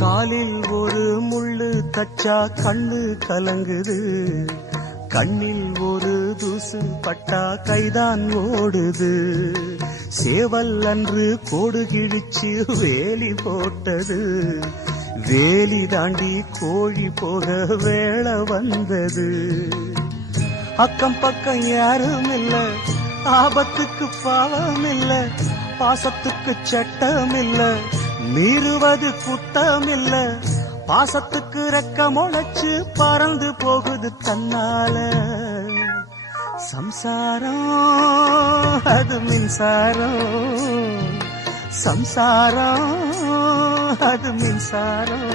காலில் ஒரு முள்ளு தச்சா கண்ணு கலங்குது, கண்ணில் ஒரு தூசு பட்டா கைதான் ஓடுது. சேவல் அன்று கோடு கிழிச்சு வேலி போட்டது, வேலி தாண்டி கோழி போக வேளை வந்தது. அக்கம் பக்கம் யாரும் இல்ல, ஆபத்துக்கு பாவம் இல்ல, பாசத்துக்கு சட்டம் இல்ல, மீறுவது குத்தம் இல்ல. பாசத்துக்கு ரெக்க முளைச்சு பறந்து போகுது தன்னால. சம்சாரம் அது மின்சாரம், சம்சாரம் அது மின்சாரம்.